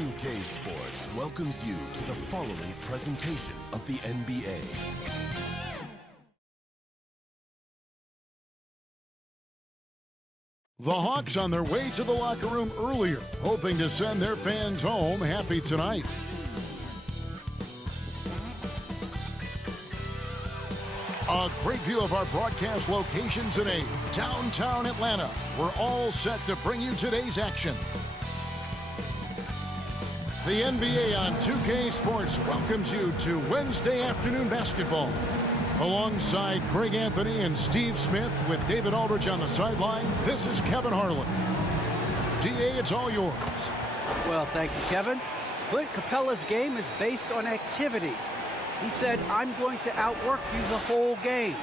2K Sports welcomes you to the following presentation of the NBA. The Hawks on their way to the locker room earlier, hoping to send their fans home happy tonight. A great view of our broadcast location today, downtown Atlanta. We're all set to bring you today's action. The NBA on 2K Sports welcomes you to Wednesday afternoon basketball. Alongside Greg Anthony and Steve Smith with David Aldridge on the sideline, this is Kevin Harlan. DA, it's all yours. Well, thank you, Kevin. Clint Capella's game is based on activity. He said, I'm going to outwork you the whole game.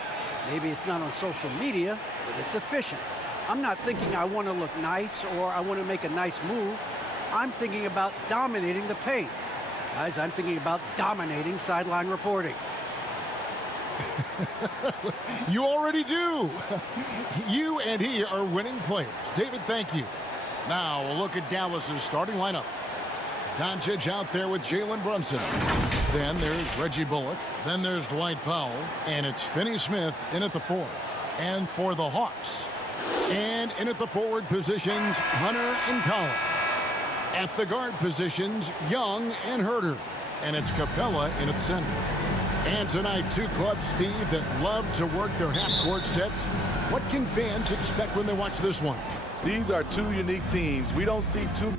Maybe it's not on social media, but it's efficient. I'm not thinking I want to look nice or I want to make a nice move. I'm thinking about dominating the paint. Guys, I'm thinking about dominating sideline reporting. You already do. You and he are winning players. David, thank you. Now we'll look at Dallas's starting lineup. Doncic out there with Jalen Brunson. Then there's Reggie Bullock. Then there's Dwight Powell. And it's Finney Smith in at the 4. And for the Hawks. And in at the forward positions, Hunter and Collins. At the guard positions, Young and Herter. And it's Capella in at center. And tonight, two clubs, Steve, that love to work their half-court sets. What can fans expect when they watch this one? These are two unique teams. We don't see two.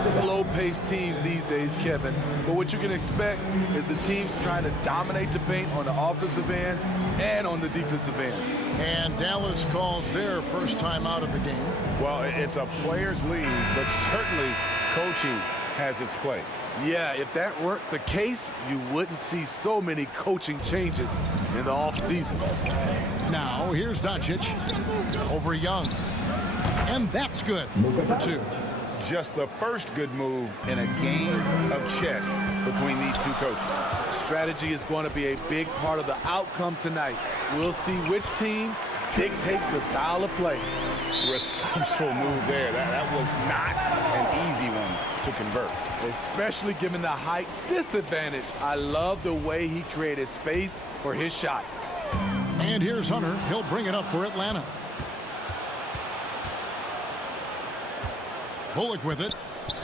Slow-paced teams these days, Kevin. But what you can expect is the teams trying to dominate the paint on the offensive end and on the defensive end. And Dallas calls their first time out of the game. Well, it's a players' league, but certainly coaching has its place. Yeah, if that weren't the case, you wouldn't see so many coaching changes in the offseason. Now, here's Doncic over Young. And that's good for 2. Just the first good move in a game of chess between these two coaches. Strategy is going to be a big part of the outcome tonight. We'll see which team dictates the style of play. Resourceful move there. That was not an easy one to convert. Especially given the height disadvantage. I love the way he created space for his shot. And here's Hunter. He'll bring it up for Atlanta. Bullock with it.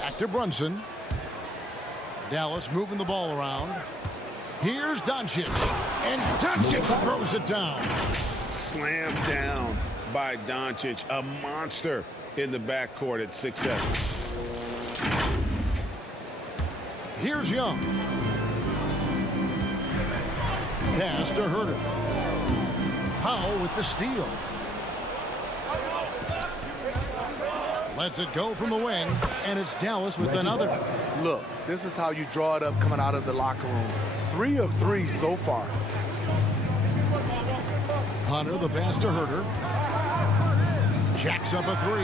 Back to Brunson. Dallas moving the ball around. Here's Doncic. And Doncic throws it down. Slammed down by Doncic. A monster in the backcourt at 6'7". Here's Young. Pass to Herter. Powell with the steal. Lets it go from the wing, and it's Dallas with another. Look, this is how you draw it up coming out of the locker room. 3 of 3 so far. Hunter, the pass to Herter. Jacks up a 3,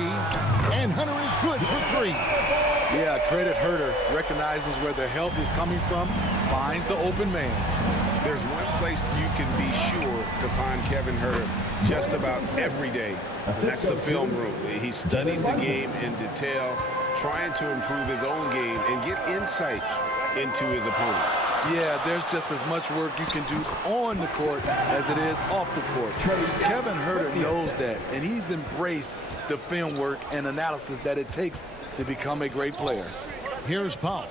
and Hunter is good for 3. Yeah, credit Herter. Recognizes where the help is coming from, finds the open man. There's one place you can be sure to find Kevin Herter just about every day. That's the film room. He studies the game in detail, trying to improve his own game and get insights into his opponents. Yeah, there's just as much work you can do on the court as it is off the court. Kevin Huerter knows that, and he's embraced the film work and analysis that it takes to become a great player. Here's Powell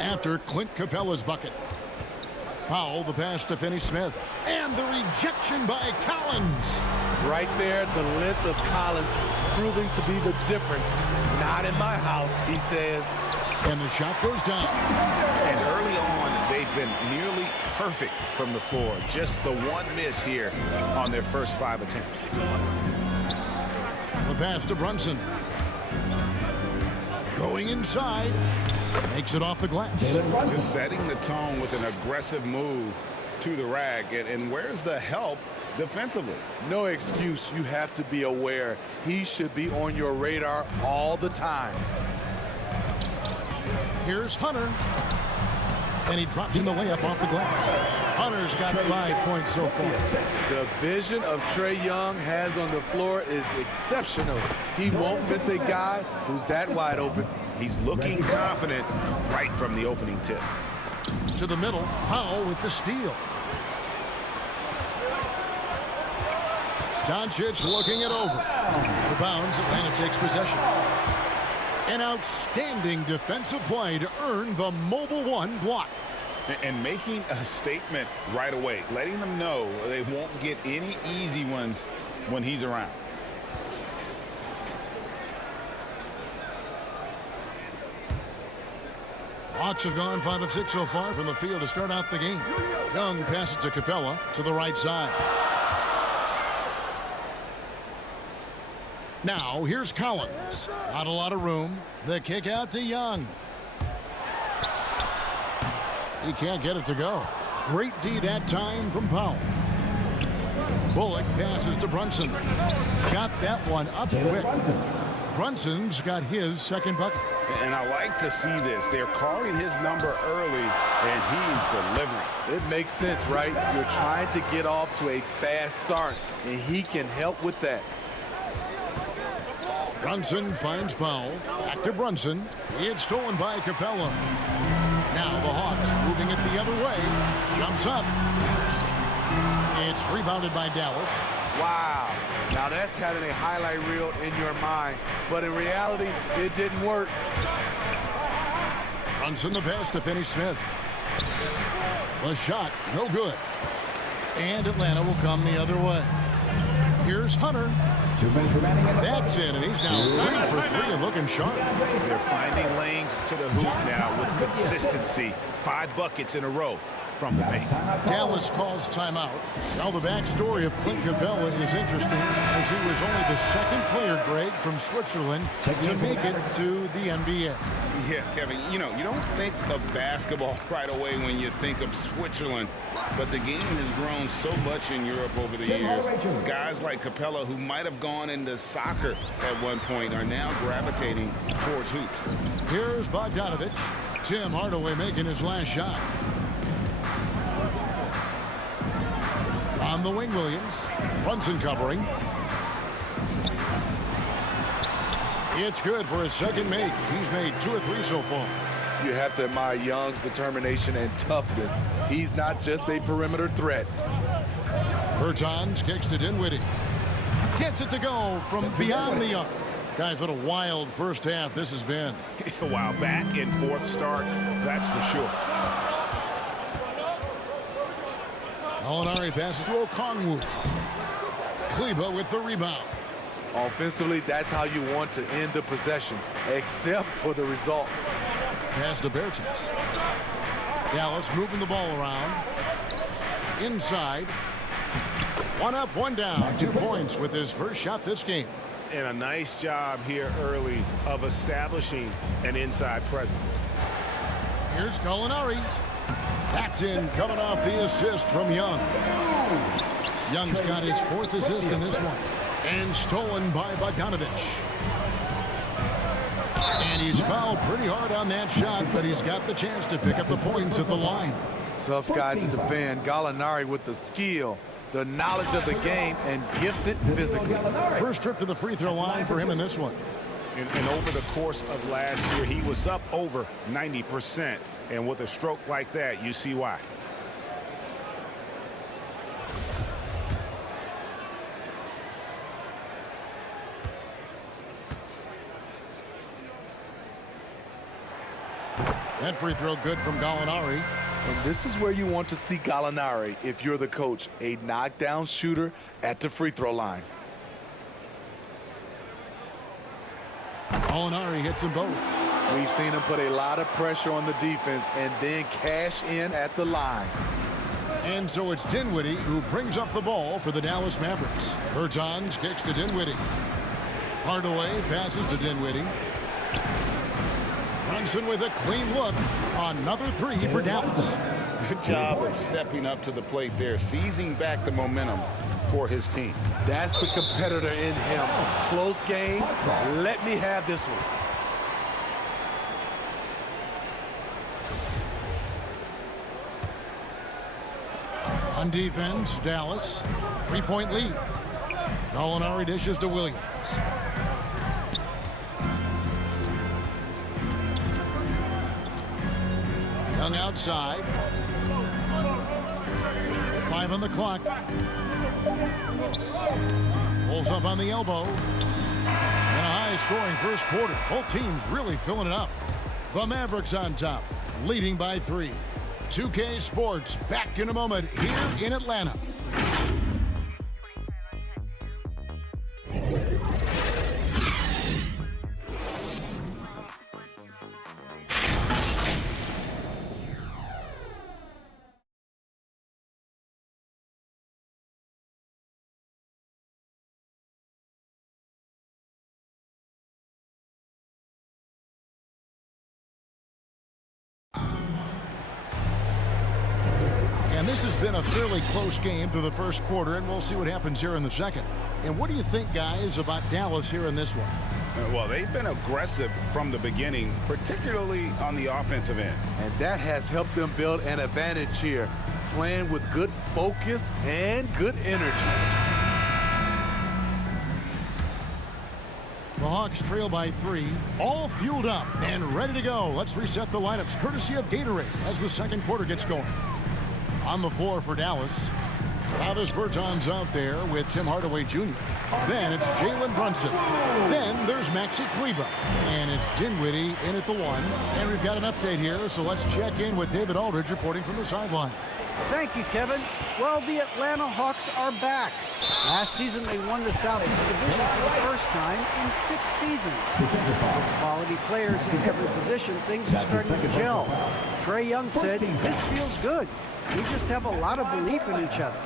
after Clint Capella's bucket. Powell, the pass to Finney-Smith. And the rejection by Collins. Right there, the length of Collins proving to be the difference. Not in my house, he says. And the shot goes down. And early on, they've been nearly perfect from the floor. Just the one miss here on their first 5 attempts. The pass to Brunson. Going inside. Makes it off the glass. Just setting the tone with an aggressive move to the rack. And where's the help defensively? No excuse. You have to be aware. He should be on your radar all the time. Here's Hunter. And he drops in the layup off the glass. Hunter's got 5 points so far. The vision of Trae Young has on the floor is exceptional. He won't miss a guy who's that wide open. He's looking confident right from the opening tip. To the middle, Powell with the steal. Doncic looking it over. The bounds, Atlanta takes possession. An outstanding defensive play to earn the mobile 1 block. And making a statement right away, letting them know they won't get any easy ones when he's around. Hawks have gone 5 of 6 so far from the field to start out the game. Young passes to Capella to the right side. Now here's Collins. Not a lot of room. The kick out to Young. He can't get it to go. Great D that time from Powell. Bullock passes to Brunson. Got that one up quick. Brunson's got his second bucket. And I like to see this. They're calling his number early, and he's delivering. It makes sense, right? You're trying to get off to a fast start, and he can help with that. Brunson finds Powell. Back to Brunson. It's stolen by Capella. Now the Hawks moving it the other way. Jumps up. It's rebounded by Dallas. Wow. Now that's having a highlight reel in your mind, but in reality, it didn't work. Brunson the pass to Finney-Smith. The shot, no good. And Atlanta will come the other way. Here's Hunter. 2 minutes remaining. That's it, and he's now 3 for 3 and looking sharp. They're finding lanes to the hoop now with consistency. 5 buckets in a row from the paint. Dallas calls timeout. Now the backstory of Clint Capella is interesting, as he was only the second player, Greg, from Switzerland to make it to the NBA. Yeah, Kevin, you know, you don't think of basketball right away when you think of Switzerland, but the game has grown so much in Europe over the years. Guys like Capella, who might have gone into soccer at one point, are now gravitating towards hoops. Here's Bogdanovich. Tim Hardaway making his last shot. On the wing, Williams. Brunson covering. It's good for his second make. He's made 2 or 3 so far. You have to admire Young's determination and toughness. He's not just a perimeter threat. Bertans kicks to Dinwiddie. Gets it to go from beyond the arc. Guys, what a wild first half this has been. Wow, back and forth start, that's for sure. Gallinari passes to Okongwu. Kleba with the rebound. Offensively, that's how you want to end the possession, except for the result. Pass to Bertans. Dallas moving the ball around. Inside. 1 up, 1 down. 2 points with his first shot this game. And a nice job here early of establishing an inside presence. Here's Gallinari. That's in, coming off the assist from Young. Young's got his 4th assist in this one. And stolen by Bogdanovich. And he's fouled pretty hard on that shot, but he's got the chance to pick up the points at the line. Tough guy to defend. Gallinari with the skill, the knowledge of the game, and gifted physically. First trip to the free throw line for him in this one. And over the course of last year, he was up over 90%. And with a stroke like that, you see why. That free throw good from Gallinari. And this is where you want to see Gallinari if you're the coach, a knockdown shooter at the free throw line. Gallinari hits them both. We've seen him put a lot of pressure on the defense and then cash in at the line. And so it's Dinwiddie who brings up the ball for the Dallas Mavericks. Bertans kicks to Dinwiddie. Hardaway passes to Dinwiddie. Brunson with a clean look. Another three for Dallas. Good job of stepping up to the plate there, seizing back the momentum for his team. That's the competitor in him. Close game. Let me have this one. On defense, Dallas. 3-point lead. Gallinari dishes to Williams. Young outside. 5 on the clock. Pulls up on the elbow. And a high-scoring first quarter. Both teams really filling it up. The Mavericks on top, leading by 3. 2K Sports back in a moment here in Atlanta. And this has been a fairly close game through the first quarter, and we'll see what happens here in the second. And what do you think, guys, about Dallas here in this one? Well, they've been aggressive from the beginning, particularly on the offensive end. And that has helped them build an advantage here, playing with good focus and good energy. The Hawks trail by 3, all fueled up and ready to go. Let's reset the lineups, courtesy of Gatorade, as the second quarter gets going. On the floor for Dallas, Travis Bertans out there with Tim Hardaway Jr. Then it's Jalen Brunson. Then there's Maxi Kleber. And it's Dinwiddie in at the 1. And we've got an update here, so let's check in with David Aldridge reporting from the sideline. Thank you, Kevin. Well, the Atlanta Hawks are back. Last season, they won the Southeast Division for the first time in 6 seasons. With quality players in every position, things are starting to gel. Trae Young said, "This feels good. We just have a lot of belief in each other."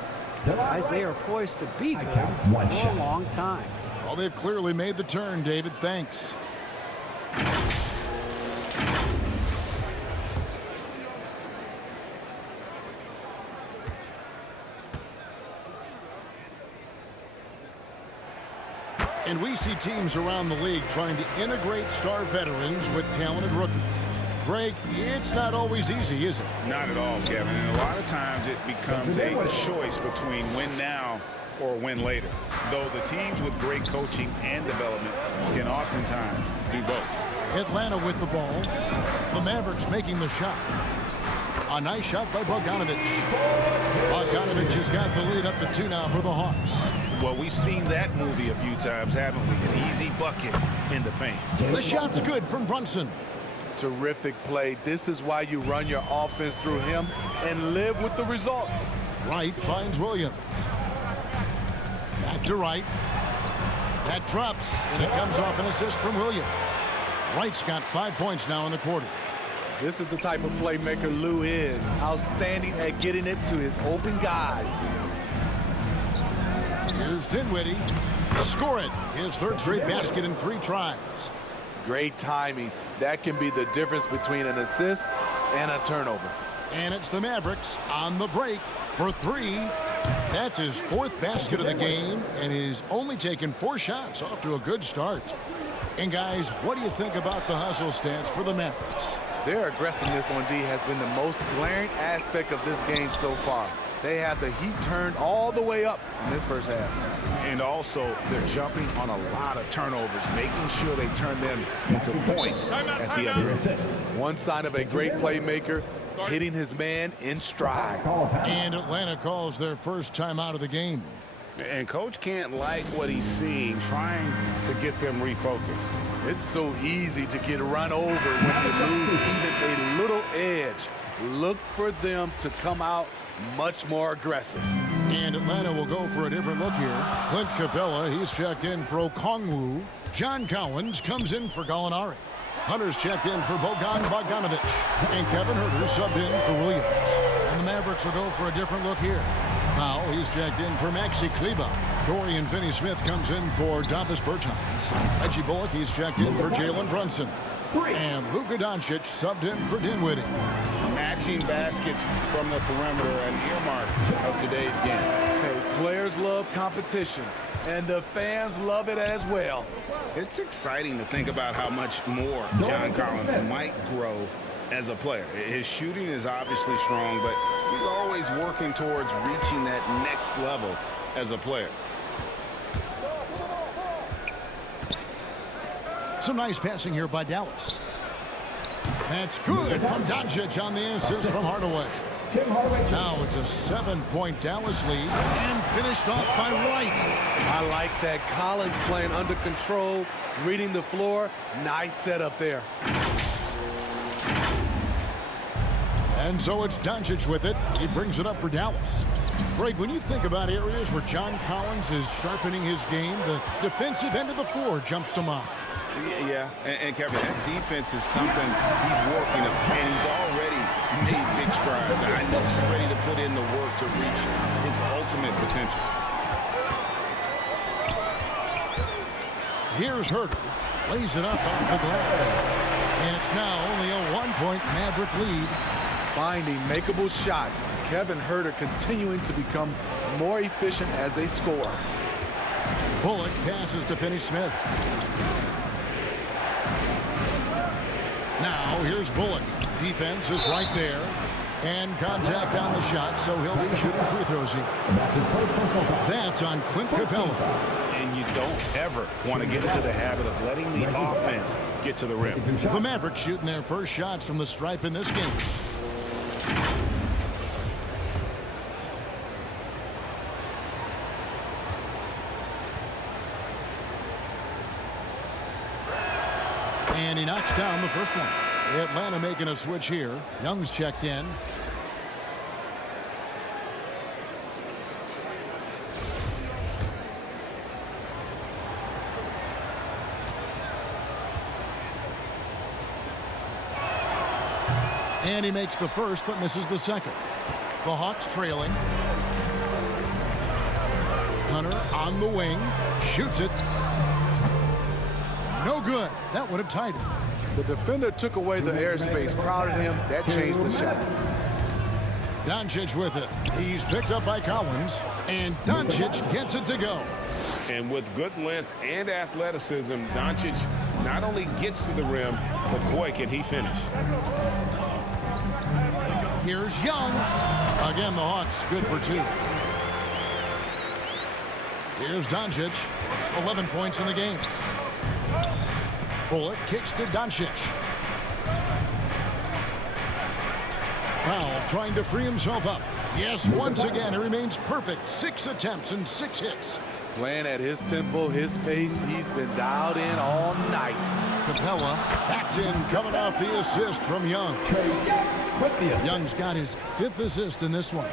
Guys, they are poised to be good for a long time. Well, they've clearly made the turn, David. Thanks. And we see teams around the league trying to integrate star veterans with talented rookies. Greg, it's not always easy, is it? Not at all, Kevin. And a lot of times it becomes a choice between win now or win later. Though the teams with great coaching and development can oftentimes do both. Atlanta with the ball. The Mavericks making the shot. A nice shot by Bogdanovic. Bogdanovic has got the lead up to 2 now for the Hawks. Well, we've seen that movie a few times, haven't we? An easy bucket in the paint. The shot's good from Brunson. Terrific play. This is why you run your offense through him and live with the results. Wright finds Williams. Back to Wright. That drops, and it comes off an assist from Williams. Wright's got 5 points now in the quarter. This is the type of playmaker Lou is. Outstanding at getting it to his open guys. Here's Dinwiddie. Score it. His 3rd straight basket in 3 tries. Great timing. That can be the difference between an assist and a turnover. And it's the Mavericks on the break for 3. That's his 4th basket of the game, and he's only taken 4 shots, off to a good start. And guys, what do you think about the hustle stats for the Mavericks? Their aggressiveness on D has been the most glaring aspect of this game so far. They have the heat turned all the way up in this first half. And also, they're jumping on a lot of turnovers, making sure they turn them into points at the other end. One sign of a great playmaker, hitting his man in stride. And Atlanta calls their first timeout of the game. And Coach can't like what he's seeing, trying to get them refocused. It's so easy to get run over when you lose even a little edge. Look for them to come out much more aggressive. And Atlanta will go for a different look here. Clint Capella, he's checked in for Okongwu. John Collins comes in for Gallinari. Hunter's checked in for Bogan Bogdanovic. And Kevin Huerter subbed in for Williams. And the Mavericks will go for a different look here. Powell, he's checked in for Maxi Kleber. Dorian Finney-Smith comes in for Davis Bertans. Reggie Bullock, he's checked in for Jalen Brunson. And Luka Doncic subbed in for Dinwiddie. Matching baskets from the perimeter, an earmark of today's game. Hey, players love competition, and the fans love it as well. It's exciting to think about how much more John Collins might grow as a player. His shooting is obviously strong, but he's always working towards reaching that next level as a player. Some nice passing here by Dallas. That's good from Doncic on the assist from Hardaway. Now it's a 7-point Dallas lead and finished off by White. I like that. Collins playing under control, reading the floor. Nice setup there. And so it's Doncic with it. He brings it up for Dallas. Greg, when you think about areas where John Collins is sharpening his game, the defensive end of the floor jumps to mind. Yeah, and Kevin, that defense is something he's working on, and he's already made big strides. I know he's ready to put in the work to reach his ultimate potential. Here's Huerter. Lays it up off the glass. And it's now only a 1-point Maverick lead. Finding makeable shots. Kevin Huerter continuing to become more efficient as a scorer. Bullock passes to Finney-Smith. Now, here's Bullock. Defense is right there. And contact on the shot, so he'll be shooting free throws here. That's on Clint Capella. And you don't ever want to get into the habit of letting the offense get to the rim. The Mavericks shooting their first shots from the stripe in this game. And he knocks down the first one. Atlanta making a switch here. Young's checked in. And he makes the first but misses the second. The Hawks trailing. Hunter on the wing. Shoots it. No good. That would have tied it. The defender took away the airspace, crowded him. That changed the shot. Doncic with it. He's picked up by Collins. And Doncic gets it to go. And with good length and athleticism, Doncic not only gets to the rim, but boy, can he finish. Here's Young. Again, the Hawks good for 2. Here's Doncic. 11 points in the game. Bullock kicks to Doncic. Powell trying to free himself up. Yes, once again, he remains perfect. 6 attempts and 6 hits. Playing at his tempo, his pace. He's been dialed in all night. Capella, that's in, coming off the assist from Young. Young's got his 5th assist in this one.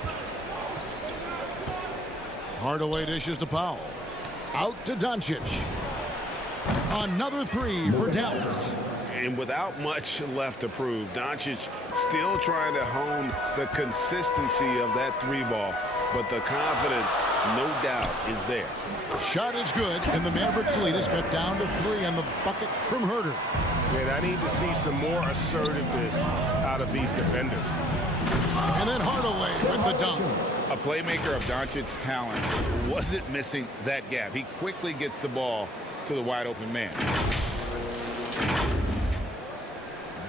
Hardaway dishes to Powell. Out to Doncic. Another 3 for Dallas. And without much left to prove, Doncic still trying to hone the consistency of that 3-ball. But the confidence, no doubt, is there. Shot is good, and the Mavericks lead is cut down to 3 on the bucket from Huerter. And I need to see some more assertiveness out of these defenders. And then Hardaway with the dunk. A playmaker of Doncic's talents wasn't missing that gap. He quickly gets the ball to the wide open man.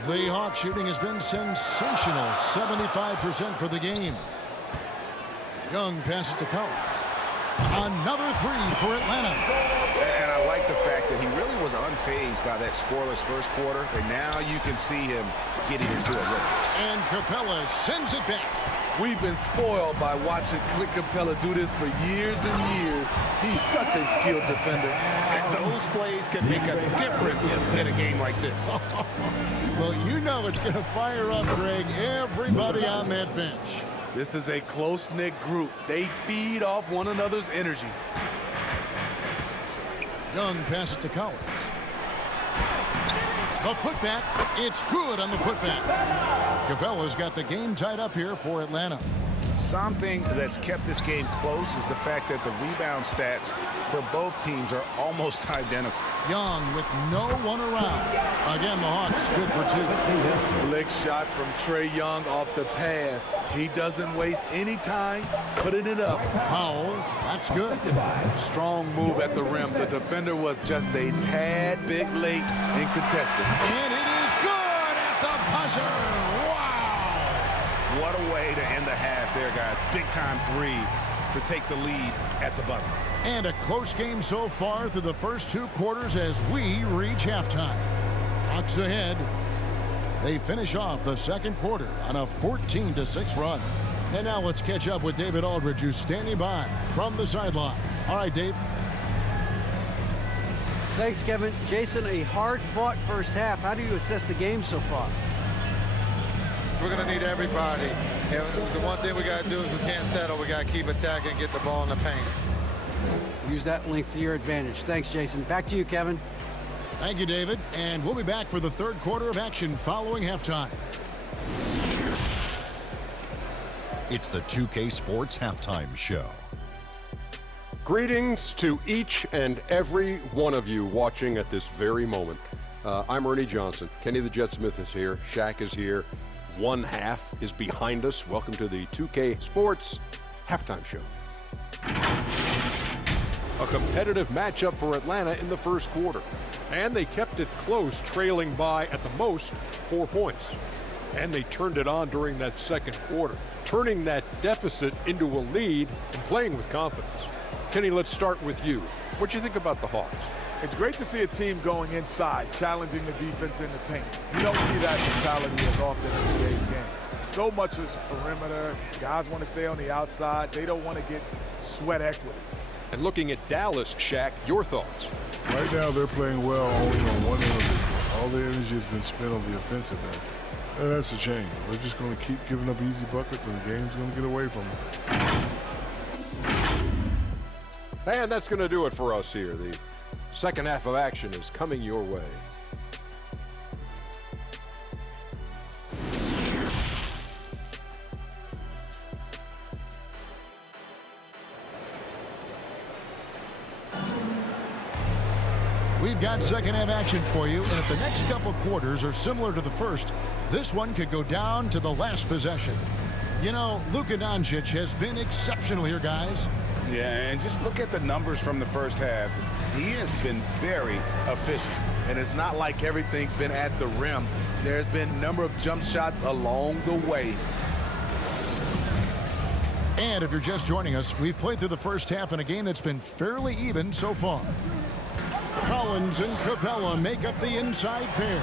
The Hawk shooting has been sensational. 75% for the game. Young passes to Collins. Another three for Atlanta. And I like the fact that he really was unfazed by that scoreless first quarter. And now you can see him getting into a rhythm. And Capella sends it back. We've been spoiled by watching Clint Capella do this for years and years. He's such a skilled defender. And those plays can make a difference in a game like this. Well, you know it's going to fire up, Greg, everybody on that bench. This is a close-knit group. They feed off one another's energy. Young passes to Collins. The putback. It's good on the putback. Capella's got the game tied up here for Atlanta. Something that's kept this game close is the fact that the rebound stats for both teams are almost identical. Young with no one around. Again, the Hawks good for two. Slick shot from Trae Young off the pass. He doesn't waste any time putting it up. Powell, that's good. Strong move at the rim. The defender was just a tad bit late in contesting. And it is good at the buzzer. Wow! What a way to end the half there, guys. Big time three to take the lead at the buzzer. And a close game so far through the first two quarters as we reach halftime. Hawks ahead. They finish off the second quarter on a 14-6 run. And now let's catch up with David Aldridge, who's standing by from the sideline. All right, Dave. Thanks, Kevin. Jason, a hard-fought first half. How do you assess the game so far? We're going to need everybody. And the one thing we got to do is we can't settle. We got to keep attacking and get the ball in the paint. Use that length to your advantage. Thanks, Jason. Back to you, Kevin. Thank you, David. And we'll be back for the third quarter of action following halftime. It's the 2K Sports Halftime Show. Greetings to each and every one of you watching at this very moment. I'm Ernie Johnson. Kenny the Jet Smith is here. Shaq is here. One half is behind us. Welcome to the 2K Sports Halftime Show. A competitive matchup for Atlanta in the first quarter. And they kept it close, trailing by, at the most, 4 points. And they turned it on during that second quarter, turning that deficit into a lead and playing with confidence. Kenny, let's start with you. What do you think about the Hawks? It's great to see a team going inside, challenging the defense in the paint. You don't see that mentality as often in today's game. So much is perimeter. Guys want to stay on the outside. They don't want to get sweat equity. And looking at Dallas, Shaq, your thoughts? Right now, they're playing well only on one end of it. All their energy has been spent on the offensive end. And that's a change. They're just going to keep giving up easy buckets, and the game's going to get away from them. And that's going to do it for us here. The second half of action is coming your way. We've got second half action for you, and if the next couple quarters are similar to the first, this one could go down to the last possession. You know, Luka Doncic has been exceptional here, guys. Yeah, and just look at the numbers from the first half. He has been very efficient. And it's not like everything's been at the rim. There's been a number of jump shots along the way. And if you're just joining us, we've played through the first half in a game that's been fairly even so far. Collins and Capella make up the inside pair.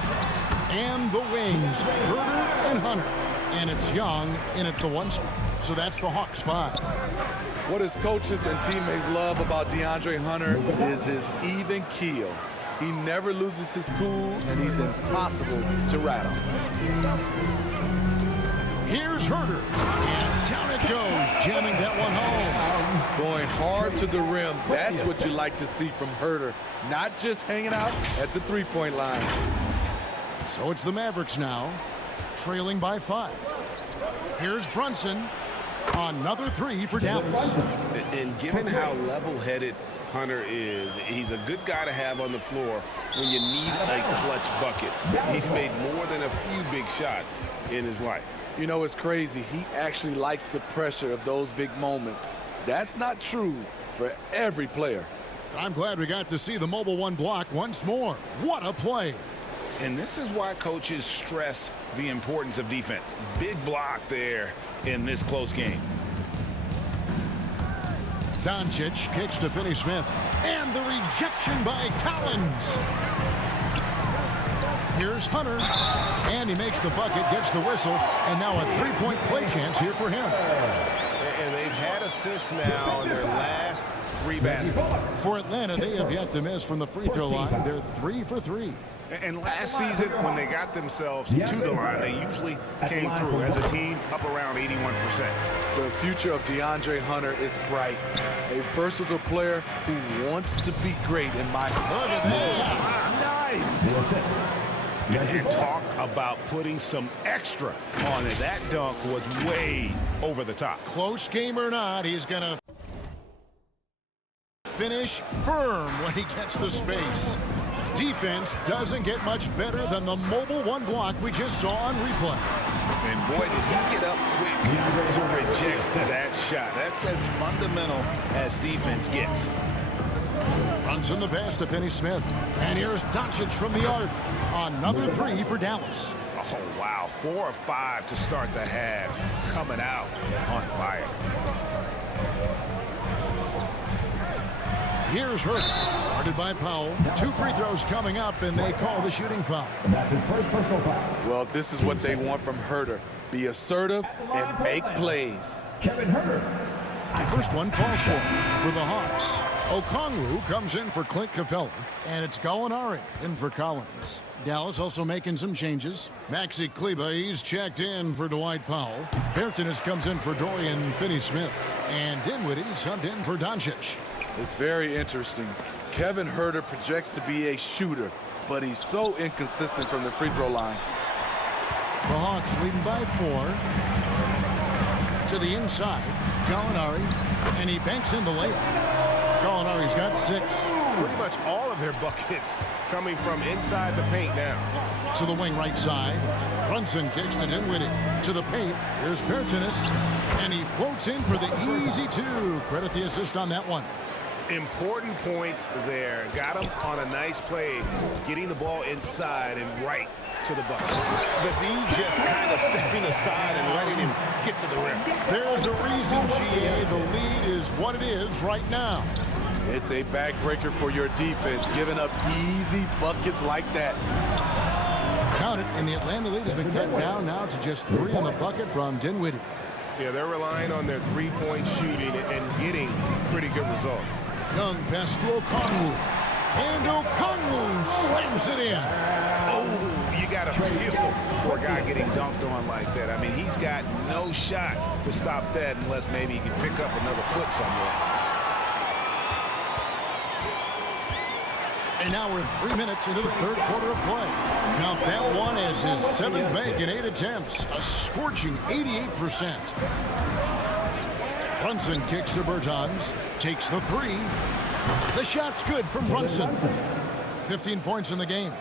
And the wings, Herter and Hunter. And it's Young in at the one spot. So that's the Hawks 5. What his coaches and teammates love about DeAndre Hunter is his even keel. He never loses his cool, and he's impossible to rattle. Here's Herter. And down it goes, jamming that one home. Going hard to the rim, that's what you like to see from Herter. Not just hanging out at the three-point line. So it's the Mavericks now, trailing by 5. Here's Brunson. Another three for Dallas. And given how level-headed Hunter is, he's a good guy to have on the floor when you need a clutch bucket. He's made more than a few big shots in his life. You know, it's crazy. He actually likes the pressure of those big moments. That's not true for every player. I'm glad we got to see the mobile one block once more. What a play. And this is why coaches stress the importance of defense. Big block there in this close game. Doncic kicks to Finney-Smith. And the rejection by Collins. Here's Hunter. And he makes the bucket, gets the whistle, and now a three-point play chance here for him. And they've had assists now on their last 3 baskets. For Atlanta, they have yet to miss from the free throw line. They're 3 for 3. And last season, when they got themselves to the line, they usually came through as a team up around 81%. The future of DeAndre Hunter is bright. A versatile player who wants to be great in my... Look at that. Nice. And talk about putting some extra on it. That dunk was way over the top. Close game or not, he's going to finish firm when he gets the space. Defense doesn't get much better than the mobile one block we just saw on replay. And boy, did he get up quick to reject that shot. That's as fundamental as defense gets. Runs in the pass to Finney-Smith. And here's Doncic from the arc. Another 3 for Dallas. Oh, wow. 4 of 5 to start the half. Coming out on fire. Here's Hurt. Guarded by Powell. 2 free throws coming up, and they call the shooting foul. That's his first personal foul. Well, this is what they want from Herter. Be assertive and make plays. Kevin Herter. First one falls for the Hawks. Okongwu comes in for Clint Capella, and it's Gallinari in for Collins. Dallas also making some changes. Maxi Kleber, he's checked in for Dwight Powell. Bertanis comes in for Dorian Finney-Smith. And Dinwiddie subbed in for Doncic. It's very interesting. Kevin Herter projects to be a shooter, but he's so inconsistent from the free throw line. The Hawks leading by 4. To the inside, Gallinari, and he banks in the layup. Gallinari's got 6. Pretty much all of their buckets coming from inside the paint now. To the wing right side, Brunson kicks to Dinwiddie. To the paint, here's Bertanis, and he floats in for the easy 2. Credit the assist on that one. Important points there. Got him on a nice play, getting the ball inside and right to the bucket. But he's just kind of stepping aside and letting him get to the rim. There's a reason, GA. The lead is what it is right now. It's a backbreaker for your defense, giving up easy buckets like that. Count it, and the Atlanta lead has been cut down now to just 3 on the bucket from Dinwiddie. Yeah, they're relying on their 3-point shooting and getting pretty good results. Young pass to Okongwu. And Okongwu slams it in. Oh, you got to feel for a guy getting dunked on like that. I mean, he's got no shot to stop that unless maybe he can pick up another foot somewhere. And now we're 3 minutes into the 3rd quarter of play. Count that one as his 7th make in 8 attempts. A scorching 88%. Brunson kicks to Bertans. Takes the 3. The shot's good from Brunson. 15 points in the game.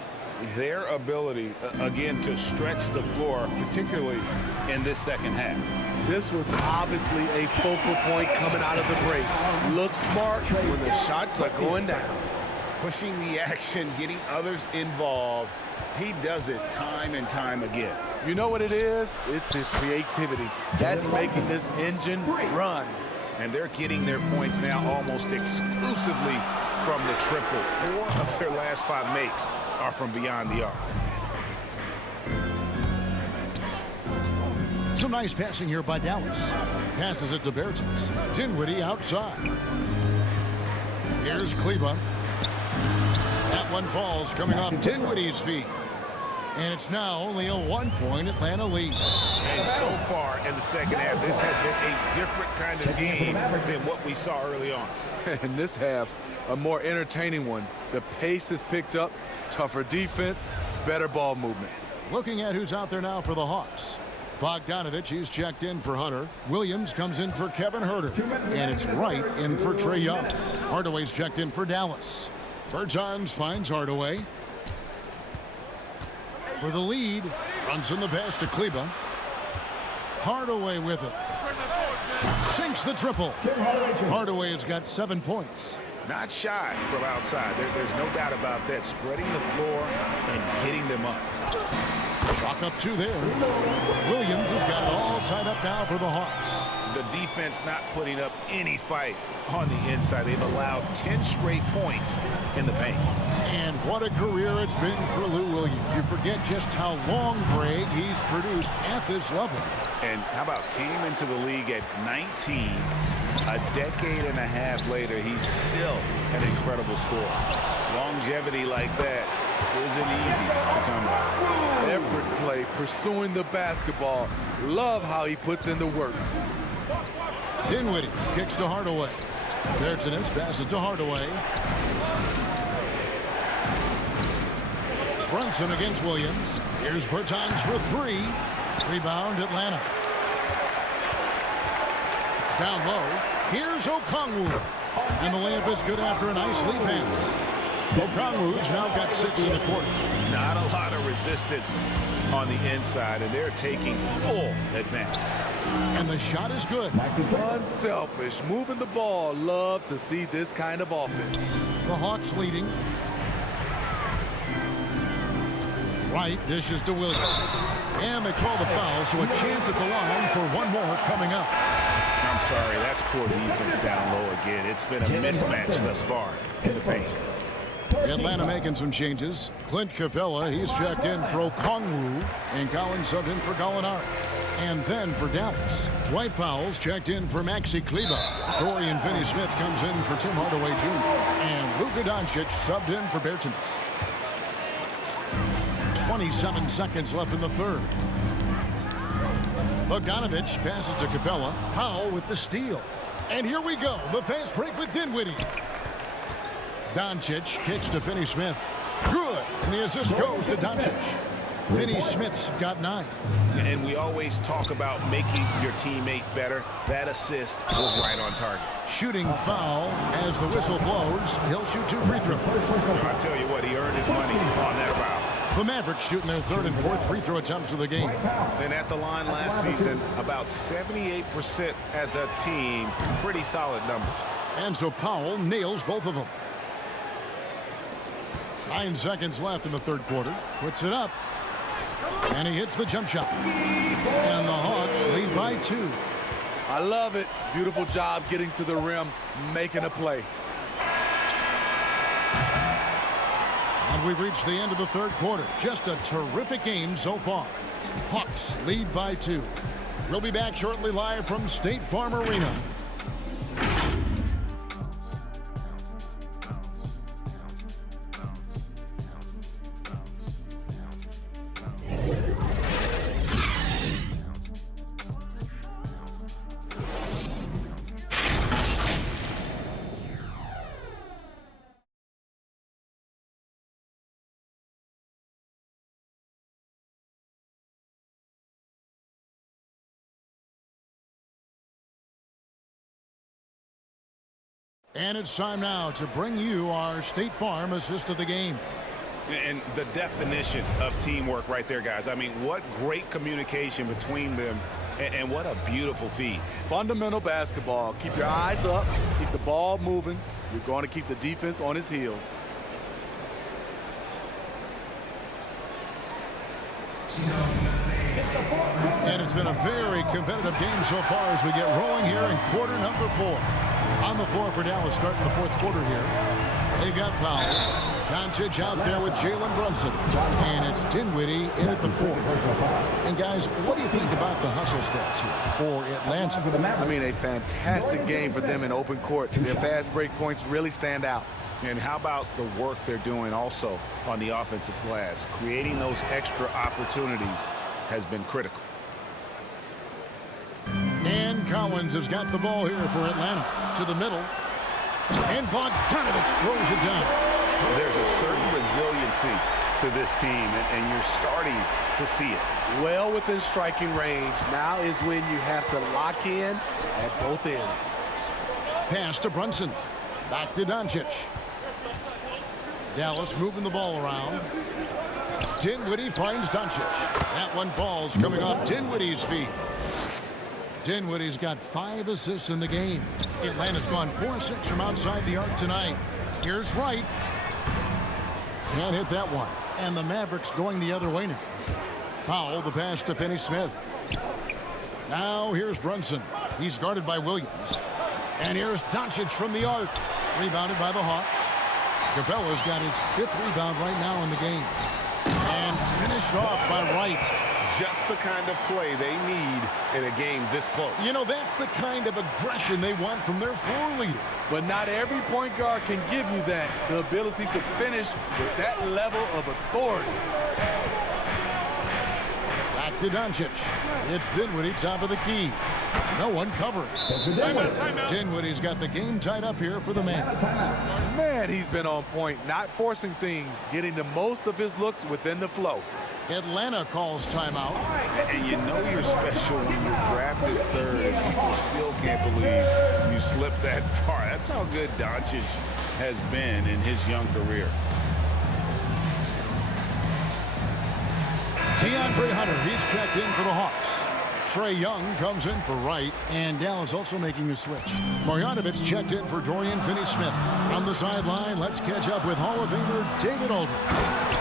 Their ability, again, to stretch the floor, particularly in this second half. This was obviously a focal point coming out of the break. Look smart when the shots are going down. Pushing the action, getting others involved. He does it time and time again. You know what it is? It's his creativity. That's making this engine run. And they're getting their points now almost exclusively from the triple. 4 of their last 5 makes are from beyond the arc. Some nice passing here by Dallas. Passes it to Bertans. Dinwiddie outside. Here's Kleber. That one falls coming off Dinwiddie's feet. And it's now only a 1-point Atlanta lead. And so far in the second half, this has been a different kind of game than what we saw early on. In this half, a more entertaining one. The pace has picked up, tougher defense, better ball movement. Looking at who's out there now for the Hawks. Bogdanovich, he's checked in for Hunter. Williams comes in for Kevin Herter. And it's Wright in for Trae Young. Hardaway's checked in for Dallas. Bertans finds Hardaway. For the lead, runs in the pass to Kleber. Hardaway with it. Sinks the triple. Hardaway has got 7 points. Not shy from outside. There's no doubt about that. Spreading the floor and hitting them up. Chalk up 2 there. Williams has got it all tied up now for the Hawks. The defense not putting up any fight on the inside. They've allowed 10 straight points in the paint. And what a career it's been for Lou Williams. You forget just how long, Greg, he's produced at this level. And how about came into the league at 19. A decade and a half later, he's still an incredible scorer. Longevity like that isn't easy to come by. Effort play, pursuing the basketball. Love how he puts in the work. Dinwiddie kicks to Hardaway. Bertans passes to Hardaway. Brunson against Williams. Here's Bertans for three. Rebound Atlanta. Down low. Here's Okongwu. And the layup is good after a nice lead pass. Okongwu's now got 6 in the quarter. Not a lot of resistance on the inside, and they're taking full advantage. And the shot is good. Unselfish, moving the ball. Love to see this kind of offense. The Hawks leading. Wright dishes to Williams. And they call the foul, so a chance at the line for one more coming up. I'm sorry, that's poor defense down low again. It's been a mismatch thus far in the paint. Atlanta making some changes. Clint Capella, he's checked in for Okongwu, and Collins subbed in for Gallinari. And then for Dallas, Dwight Powell's checked in for Maxi Kleber. Dorian Finney-Smith comes in for Tim Hardaway Jr. And Luka Doncic subbed in for Bertans. 27 seconds left in the third. Bogdanovich passes to Capella. Powell with the steal. And here we go. The fast break with Dinwiddie. Doncic kicks to Finney-Smith. Good. And the assist goes to Doncic. Finney-Smith's got 9. And we always talk about making your teammate better. That assist was right on target. Shooting foul as the whistle blows. He'll shoot 2 free throws. I tell you what, he earned his money on that foul. The Mavericks shooting their 3rd and 4th free throw attempts of the game. And at the line last season, about 78% as a team. Pretty solid numbers. And so Powell nails both of them. 9 seconds left in the third quarter. Puts it up. And he hits the jump shot. And the Hawks lead by 2. I love it. Beautiful job getting to the rim, making a play. And we've reached the end of the third quarter. Just a terrific game so far. Hawks lead by 2. We'll be back shortly live from State Farm Arena. And it's time now to bring you our State Farm assist of the game. And the definition of teamwork right there, guys. I mean, what great communication between them, and what a beautiful feed. Fundamental basketball. Keep your eyes up. Keep the ball moving. You're going to keep the defense on its heels. And it's been a very competitive game so far as we get rolling here in quarter number 4. On the floor for Dallas starting the fourth quarter here. They've got Powell. Doncic out there with Jalen Brunson. And it's Dinwiddie in at the 4. And guys, what do you think about the hustle stats here for Atlanta? I mean, a fantastic game for them in open court. Their fast break points really stand out. And how about the work they're doing also on the offensive glass? Creating those extra opportunities has been critical. And Collins has got the ball here for Atlanta. To the middle. And Bogdanovich throws it down. There's a certain resiliency to this team, and you're starting to see it. Well within striking range. Now is when you have to lock in at both ends. Pass to Brunson. Back to Doncic. Dallas moving the ball around. Dinwiddie finds Doncic. That one falls coming off Dinwiddie's feet. Dinwiddie's got 5 assists in the game. Atlanta's gone 4-6 from outside the arc tonight. Here's Wright. Can't hit that one. And the Mavericks going the other way now. Powell, the pass to Finney-Smith. Now here's Brunson. He's guarded by Williams. And here's Doncic from the arc. Rebounded by the Hawks. Capella's got his 5th rebound right now in the game. And finished off by Wright. Just the kind of play they need in a game this close. You know, that's the kind of aggression they want from their floor leader. But not every point guard can give you that. The ability to finish with that level of authority. Back to Doncic. It's Dinwiddie, top of the key. No one covering. Dinwiddie's got the game tied up here for the Mavs. Man, he's been on point, not forcing things, getting the most of his looks within the flow. Atlanta calls timeout. And you know you're special when you're drafted 3rd. People still can't believe you slipped that far. That's how good Doncic has been in his young career. DeAndre Hunter, he's checked in for the Hawks. Trae Young comes in for Wright, and Dallas also making a switch. Marjanovic checked in for Dorian Finney-Smith. On the sideline, let's catch up with Hall of Famer David Aldridge.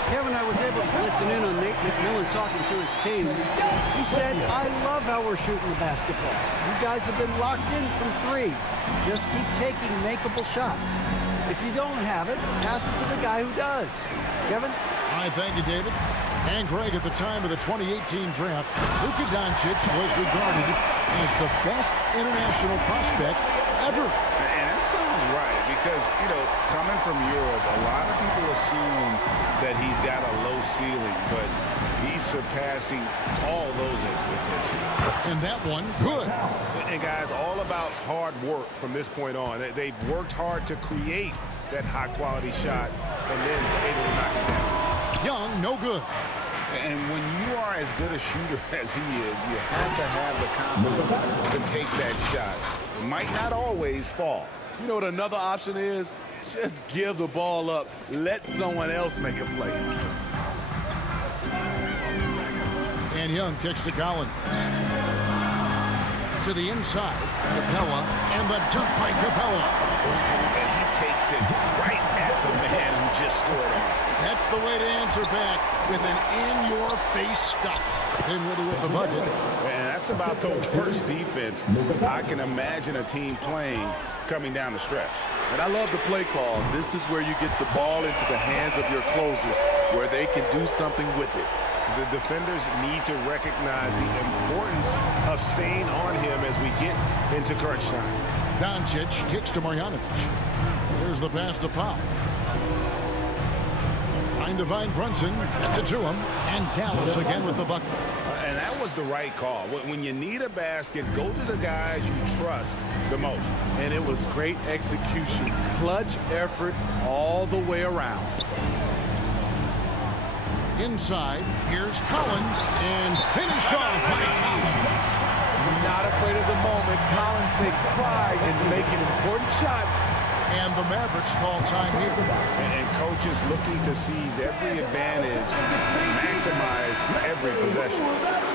Kevin, I was able to listen in on Nate McMillan talking to his team. He said, I love how we're shooting the basketball. You guys have been locked in from 3. Just keep taking makeable shots. If you don't have it, pass it to the guy who does. Kevin? All right, thank you, David. And Greg, at the time of the 2018 draft, Luka Doncic was regarded as the best international prospect ever. And that sounds right because, you know, coming from Europe, a lot of people assume that he's got a low ceiling, but he's surpassing all those expectations. And that one, good. And guys, all about hard work from this point on. They've worked hard to create that high-quality shot and then able to knock it down. Young, no good. And when you are as good a shooter as he is, you have to have the confidence to take that shot. It might not always fall. You know what another option is? Just give the ball up. Let someone else make a play. And Young kicks to Collins. To the inside, Capella, and the dunk by Capella. And he takes it right at the man who just scored on. That's the way to answer back with an in-your-face stuff. Dinwiddie with the bucket. And that's about the worst defense I can imagine a team playing coming down the stretch. And I love the play call. This is where you get the ball into the hands of your closers, where they can do something with it. The defenders need to recognize the importance of staying on him as we get into crunch time. Doncic kicks to Marjanovic. Here's the pass to Powell. Trying to find Brunson. Gets it to him. And Dallas again with the bucket. And that was the right call. When you need a basket, go to the guys you trust the most. And it was great execution. Clutch effort all the way around. Inside, here's Collins, and finish off by Collins. Not afraid of the moment. Collins takes pride in making important shots. And the Mavericks call time here. And coaches looking to seize every advantage, maximize every possession.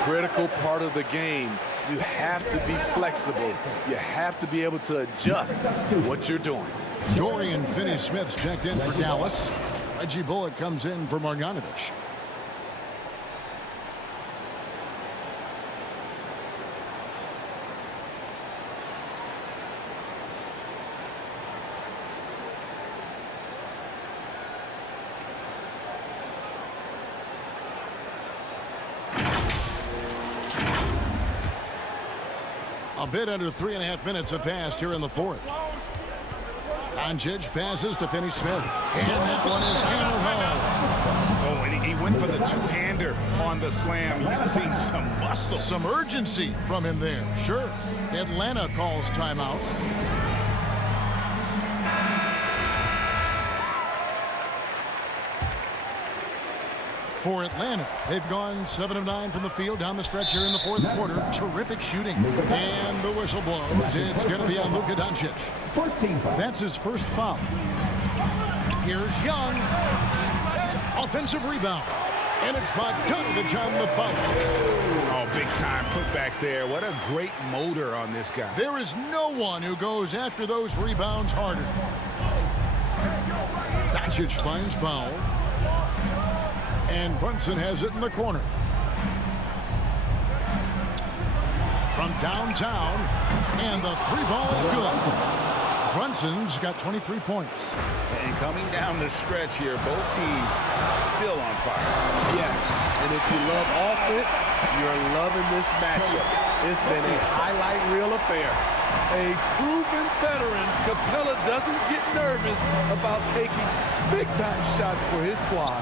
Critical part of the game. You have to be flexible. You have to be able to adjust to what you're doing. Dorian Finney-Smith's checked in for Dallas. Reggie Bullock comes in for Marjanovic. A bit under 3.5 minutes have passed here in the 4th. Doncic passes to Finney-Smith. And that one is hammered home. Oh, and he went for the two-hander on the slam, using some muscle. Some urgency from him there. Sure. Atlanta calls timeout. For Atlanta, they've gone 7 of 9 from the field down the stretch here in the 4th quarter. Terrific shooting. And the whistle blows. It's going to be on Luka Doncic. That's his first foul. Here's Young. Offensive rebound. And it's Bogdanovich on the foul. Oh, big time put back there. What a great motor on this guy. There is no one who goes after those rebounds harder. Doncic finds Powell. And Brunson has it in the corner. From downtown, And the three ball is good. Brunson's got 23 points. And coming down the stretch here, both teams still on fire. Yes, and if you love offense, you're loving this matchup. It's been a highlight reel affair. A proven veteran, Capella doesn't get nervous about taking big-time shots for his squad.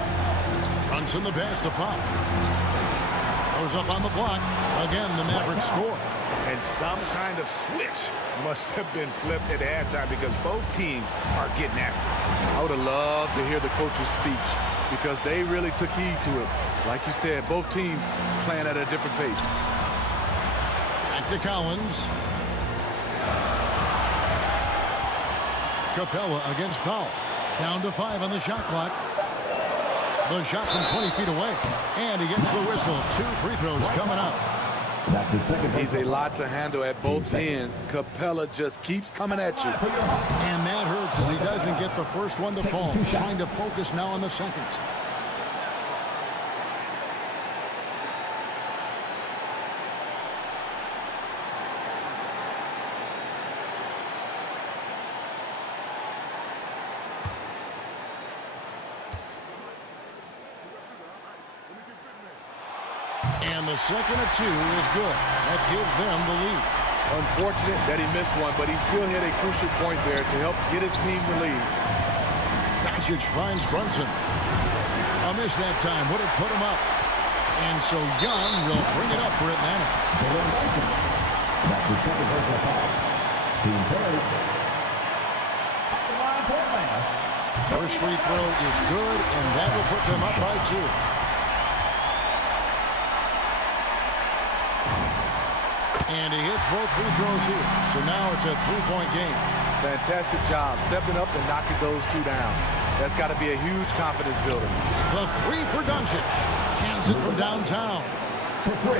Brunson the pass to Pop. Goes up on the block. Again, the Mavericks score. And some kind of switch must have been flipped at halftime because both teams are getting after it. I would have loved to hear the coach's speech because they really took heed to it. Like you said, both teams playing at a different pace. Back to Collins. Capella against Powell. Down to 5 on the shot clock. The shot from 20 feet away. And he gets the whistle. 2 free throws coming up. That's his second. He's a lot to handle at both ends. Capella just keeps coming at you. And that hurts as he doesn't get the first one to fall. Trying to focus now on the second. And the second of 2 is good. That gives them the lead. Unfortunate that he missed one, but he still hit a crucial point there to help get his team the lead. Doncic finds Brunson. A miss that time would have put him up. And so Young will bring it up for Atlanta. That's his second personal foul. Team third. At the line for Atlanta. First free throw is good, and that will put them up by 2. And he hits both free throws here. So now it's a 3-point game. Fantastic job stepping up and knocking those 2 down. That's got to be a huge confidence builder. The 3 for Doncic. Cans it from downtown.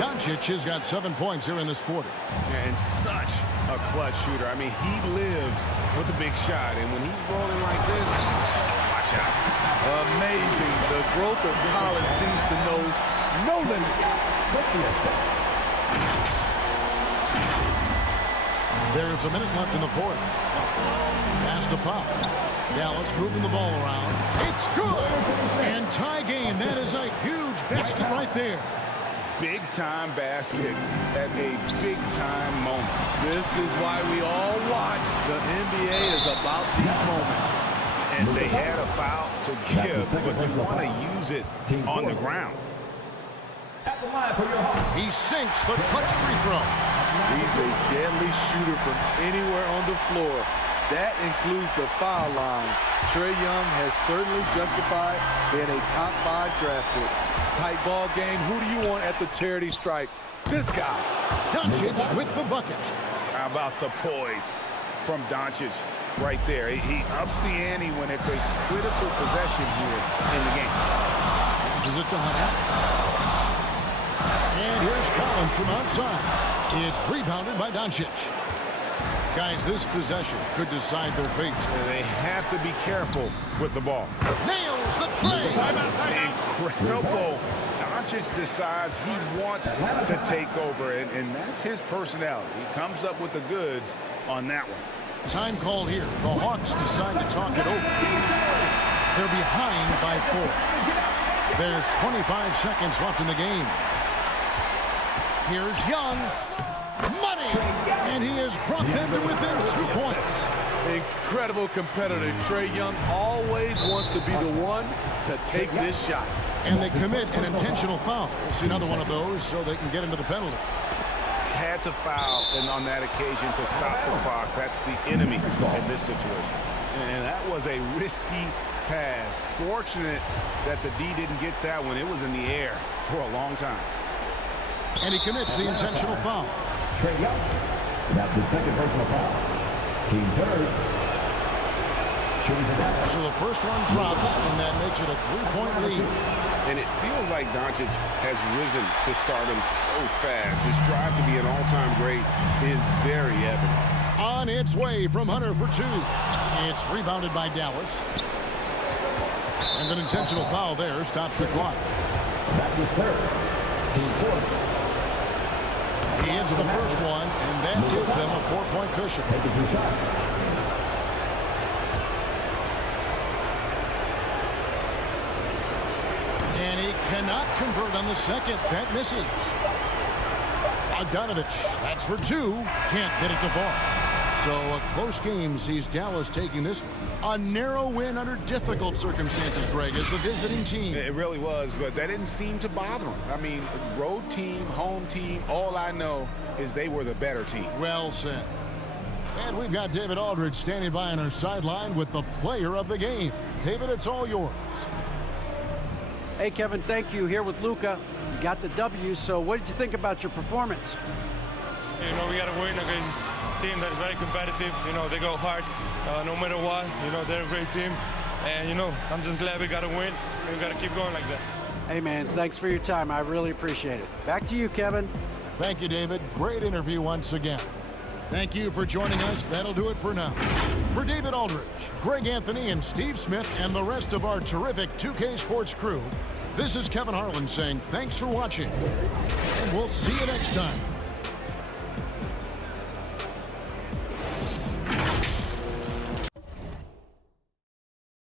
Doncic has got 7 points here in this quarter. And such a clutch shooter. I mean, he lives with a big shot. And when he's rolling like this, watch out. Amazing. The growth of Collins seems to know no limits. There's a minute left in the fourth. Pass to Pop. Dallas moving the ball around. It's good. And tie game. That is a huge basket right there. Big-time basket at a big-time moment. This is why we all watch. The NBA is about these moments. And they had a foul to give, but you want to use it on the ground. He sinks the clutch free throw. He's a deadly shooter from anywhere on the floor. That includes the foul line. Trae Young has certainly justified being a top 5 draft pick. Tight ball game. Who do you want at the charity stripe? This guy. Doncic with the bucket. How about the poise from Doncic right there? He ups the ante when it's a critical possession here in the game. Passes it to Hunter. And here's Collins from outside. It's rebounded by Doncic. Guys, this possession could decide their fate. They have to be careful with the ball. Nails the tray. Incredible. Doncic decides he wants to take over, and that's his personality. He comes up with the goods on that one. Time call here. The Hawks decide to talk it over. They're behind by 4. There's 25 seconds left in the game. Here's Young. Money! And he has brought them to within 2 points. Incredible competitor. Trae Young always wants to be the one to take this shot. And they commit an intentional foul. We'll see another one of those so they can get into the penalty. Had to foul and on that occasion to stop the clock. That's the enemy in this situation. And that was a risky pass. Fortunate that the D didn't get that one. It was in the air for a long time. And he commits the intentional foul. Trae Young. That's his second personal foul. Team third. So the first one drops, and that makes it a 3-point lead. And it feels like Doncic has risen to stardom so fast. His drive to be an all-time great is very evident. On its way from Hunter for 2. It's rebounded by Dallas. And an intentional foul there stops the clock. That's his third. Team fourth. He hits the first one, and that gives them a 4-point cushion. Taking 2 shots. And he cannot convert on the second. That misses. Bogdanovich, that's for 2. Can't get it to fall. So a close game sees Dallas taking this one. A narrow win under difficult circumstances, Greg, as the visiting team. It really was, but that didn't seem to bother him. I mean, road team, home team, all I know is they were the better team. Well said. And we've got David Aldridge standing by on our sideline with the player of the game. David, it's all yours. Hey, Kevin, thank you. Here with Luka. You got the W, so what did you think about your performance? You know, we got to win against a team that is very competitive. You know, they go hard no matter what. You know, they're a great team. And, you know, I'm just glad we got to win. We got to keep going like that. Hey, man, thanks for your time. I really appreciate it. Back to you, Kevin. Thank you, David. Great interview once again. Thank you for joining us. That'll do it for now. For David Aldridge, Greg Anthony, and Steve Smith, and the rest of our terrific 2K Sports crew, this is Kevin Harlan saying thanks for watching, and we'll see you next time.